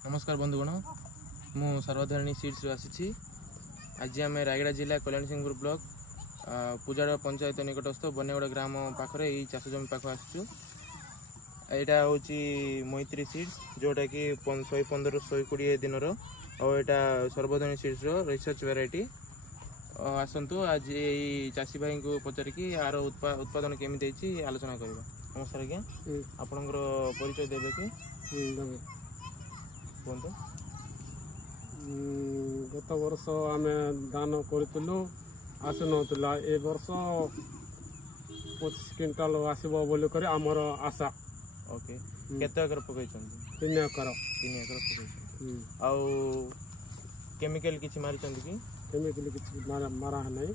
नमस्कार बंधुगण मु सर्वधारिणी सीड्स आसी आज आम रायगड़ा जिला कल्याण सिंहपुर ब्लॉक पूजाड़ पंचायत निकटस्थ बनेगड़ ग्राम पाखे यही चाष जमी पाख आसचु। यहाँ हूँ मैत्री सीड्स जोटा कि 115-120 दिन यहाँ सर्वधारिणी सीड्स रिसर्च वेराइटी आसतु आज यही चाषी भाई को पचारिकी यार उत्पादन केमी आलोचना करवा। नमस्कार आज्ञा आपणकर परिचय देवे कि कहतु। गत वर्ष आम दान करूँ आसु ना ए वर्ष 25 क्विंटाल आसब बोलिक आमर आशा। ओके केते एकर पकई 3 एकर पकई आउ केमिकल किछि मारि चंदी कि केमिकल किछि मारा नहीं।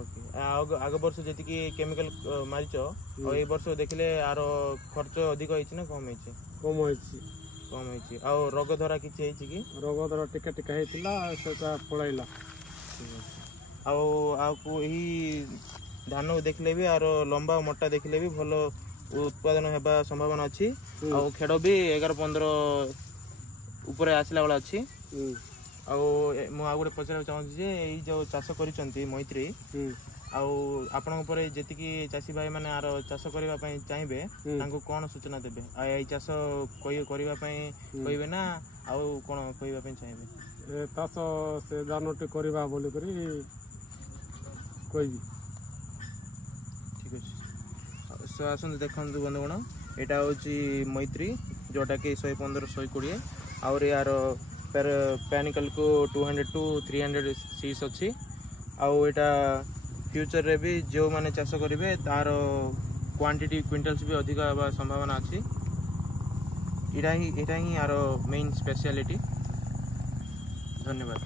ओके आग वर्ष जति कि केमिकल मारिच और ए वर्ष देखले आरो खर्च अधिक होइछि ना कम होइछि? कम होइछि। कम होइछि। आ रोग धरा किछि होइछि कि? रोग धरा टिका टिका हेतिला सेटा पळाइला। को ही धान देखले भी आरो लंबा मोटा देखले भी भलो उत्पादन हेबा संभावना अछि। आ खेड भी 11-15 ऊपर आसला वाला अछि। मु आ गोटे पचार चाहूँ जे ई जो चाष करिसंती मैत्री आपण ऊपर जेतिकी चाषी भाई माने आरो चाष करबा पई चाहिबे तांको कोन सूचना देबे? आ ई चाष कोइ करबा पई कहिबे ना आ कोन कहिबा पई चाहिबे? ए चाष से दानटी करबा बोली करी कहिबी। ठीक अछि। सो आसन देखंतु बंधुगण एटा होची मैत्री जोटा कि 115-120 और यार पैनिकल को 200-300 सीड्स अच्छी। आउटा फ्यूचर रे भी जो माने चाष करेंगे तार क्वांटिटी क्विंटल्स भी अधिक हवा संभावना अच्छी। इटा ही यार मेन स्पेशलिटी। धन्यवाद।